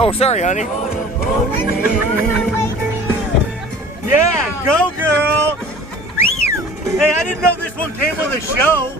Oh, sorry, honey. Yeah, go girl! Hey, I didn't know this one came with a show.